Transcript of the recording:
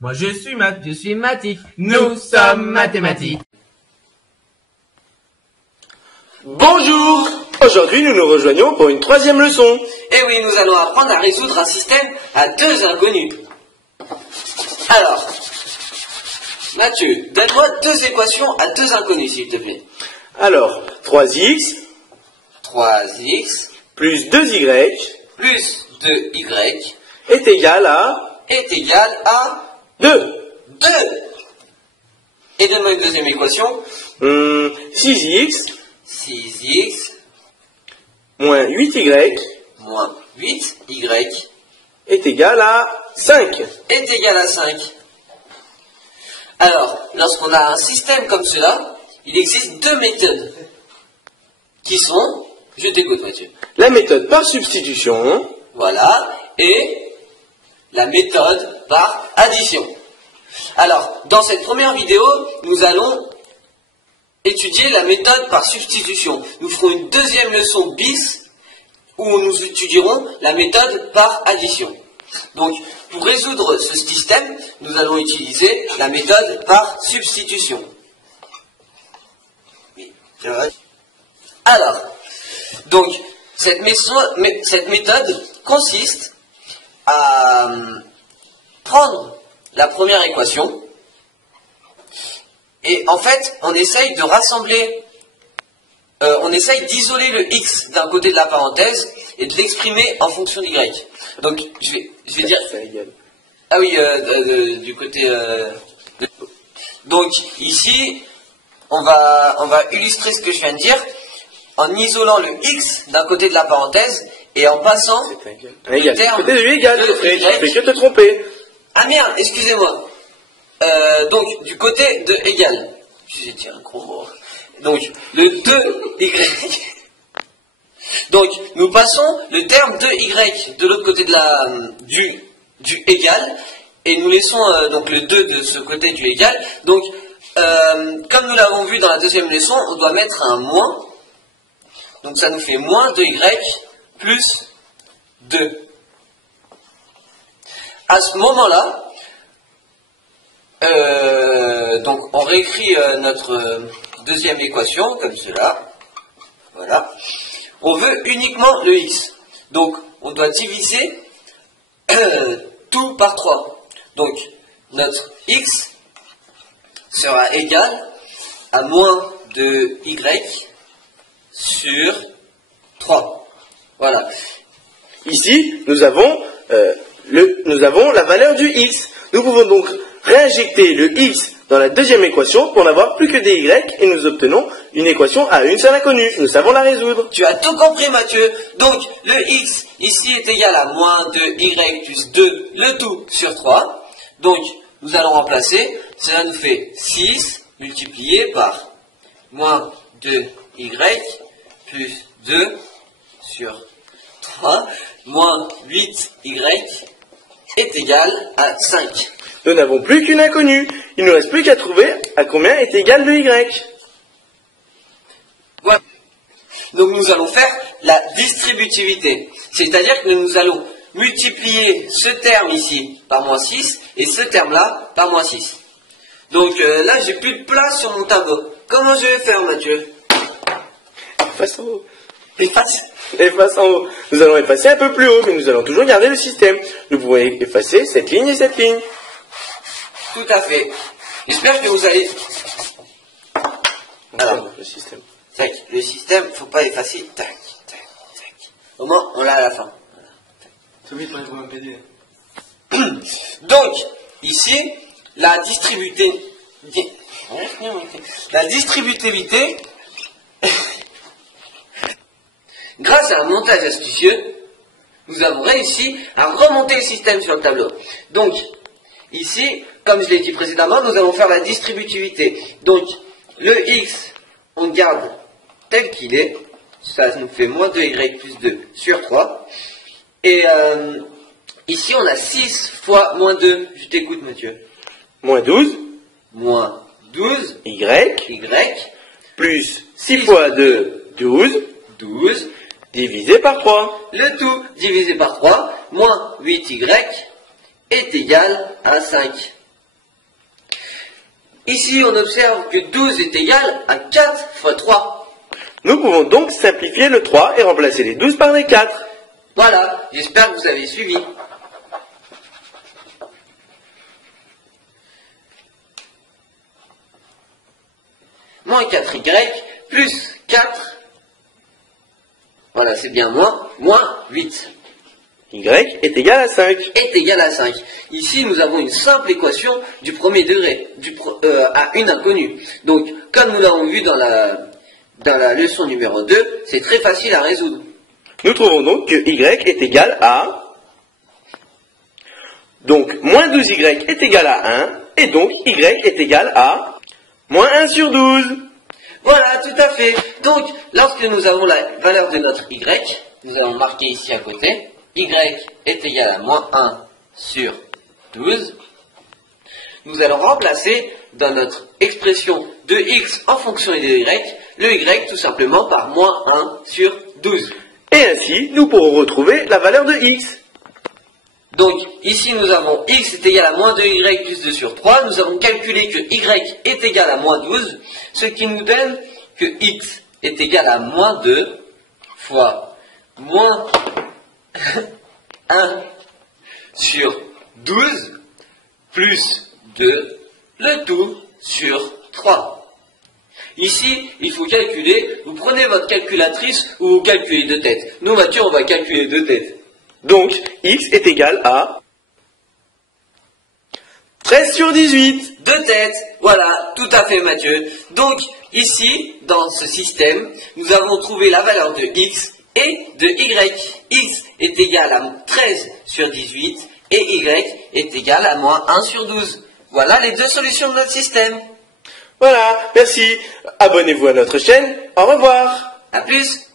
Moi je suis math. Je suis Mathis. Nous sommes mathématiques. Bonjour! Aujourd'hui, nous nous rejoignons pour une troisième leçon. Eh oui, nous allons apprendre à résoudre un système à deux inconnus. Alors, Mathieu, donne-moi deux équations à deux inconnus, s'il te plaît. Alors, 3x 3x plus 2y plus 2y est égal à est égal à 2. 2. Et donne-moi une deuxième équation. 6x 6x moins 8y moins 8y est égal à 5. est égal à 5. Alors, lorsqu'on a un système comme cela, il existe deux méthodes qui sont, je t'écoute Mathieu, La méthode par substitution voilà, et la méthode par addition. Alors, dans cette première vidéo, nous allons étudier la méthode par substitution. Nous ferons une deuxième leçon bis où nous étudierons la méthode par addition. Donc, pour résoudre ce système, nous allons utiliser la méthode par substitution. Alors, donc, cette méthode consiste à prendre la première équation et en fait, on essaye de rassembler, on essaye d'isoler le x d'un côté de la parenthèse et de l'exprimer en fonction d'y. Donc, je vais dire... Ah oui, du côté... Donc, ici, on va illustrer ce que je viens de dire en isolant le x d'un côté de la parenthèse et en passant le terme Côté de lui égal, de tu fais y. que te tromper. Ah merde, excusez-moi. Donc, du côté de égal. J'ai dit un gros mot. Donc, le 2y. Donc, nous passons le terme de y de l'autre côté de du égal. Et nous laissons donc le 2 de ce côté du égal. Donc, comme nous l'avons vu dans la deuxième leçon, on doit mettre un moins. Donc, ça nous fait moins 2y plus 2. À ce moment-là, donc on réécrit notre deuxième équation comme cela. Voilà. On veut uniquement le x. Donc on doit diviser tout par 3. Donc notre x sera égal à moins de y sur 3. Voilà. Ici, nous avons la valeur du x. Nous pouvons donc réinjecter le x dans la deuxième équation pour n'avoir plus que des y et nous obtenons une équation à une seule inconnue. Nous savons la résoudre. Tu as tout compris Mathieu. Donc le x ici est égal à moins de y plus 2 le tout sur 3. Donc nous allons remplacer. Cela nous fait 6 multiplié par moins de y plus 2 sur 3 moins 8y est égal à 5. Nous n'avons plus qu'une inconnue. Il ne nous reste plus qu'à trouver à combien est égal le y. Voilà. Donc nous allons faire la distributivité. C'est-à-dire que nous allons multiplier ce terme ici par moins 6 et ce terme-là par moins 6. Donc là, j'ai plus de place sur mon tableau. Comment je vais faire, Mathieu? Efface en haut. Efface. En haut. Nous allons effacer un peu plus haut, mais nous allons toujours garder le système. Nous pouvons effacer cette ligne et cette ligne. Tout à fait. J'espère que vous allez... Alors, le système. Tac, le système, faut pas effacer. Tac, tac, tac. Au moins, on l'a à la fin. Donc, ici, la distributivité, grâce à un montage astucieux, nous avons réussi à remonter le système sur le tableau. Donc, ici, comme je l'ai dit précédemment, nous allons faire la distributivité. Donc, le x, on le garde tel qu'il est. Ça nous fait moins 2y plus 2 sur 3. Et ici, on a 6 fois moins 2. Je t'écoute, Mathieu. Moins 12. Moins 12. Y. Plus 6 fois 2, 12. 12. Divisé par 3. Le tout divisé par 3, moins 8y, est égal à 5. ici on observe que 12 est égal à 4 fois 3. Nous pouvons donc simplifier le 3 et remplacer les 12 par les 4. Voilà, j'espère que vous avez suivi. Moins 4y plus 4, voilà c'est bien moins 8. Y est égal à 5. Est égal à 5. Ici nous avons une simple équation du premier degré, à une inconnue. Donc comme nous l'avons vu dans la leçon numéro 2, c'est très facile à résoudre. Nous trouvons donc que y est égal à... Donc, moins 12y est égal à 1, et donc y est égal à moins 1 sur 12. Voilà, tout à fait. Donc, lorsque nous avons la valeur de notre y, nous allons marquer ici à côté, y est égal à moins 1 sur 12. Nous allons remplacer dans notre expression de x en fonction de y, le y tout simplement par moins 1 sur 12. Et ainsi, nous pourrons retrouver la valeur de x. Donc, ici nous avons x est égal à moins 2y plus 2 sur 3. Nous avons calculé que y est égal à moins 12, ce qui nous donne que x est égal à moins 2 fois moins 1 sur 12 plus 2, le tout sur 3. Ici, il faut calculer, vous prenez votre calculatrice ou vous calculez de tête. Nous, Mathieu, on va calculer de tête. Donc, x est égal à 13 sur 18. De tête, voilà, tout à fait Mathieu. Donc, ici, dans ce système, nous avons trouvé la valeur de x et de y. X est égal à 13 sur 18 et y est égal à moins 1 sur 12. Voilà les deux solutions de notre système. Voilà, merci. Abonnez-vous à notre chaîne. Au revoir. A plus.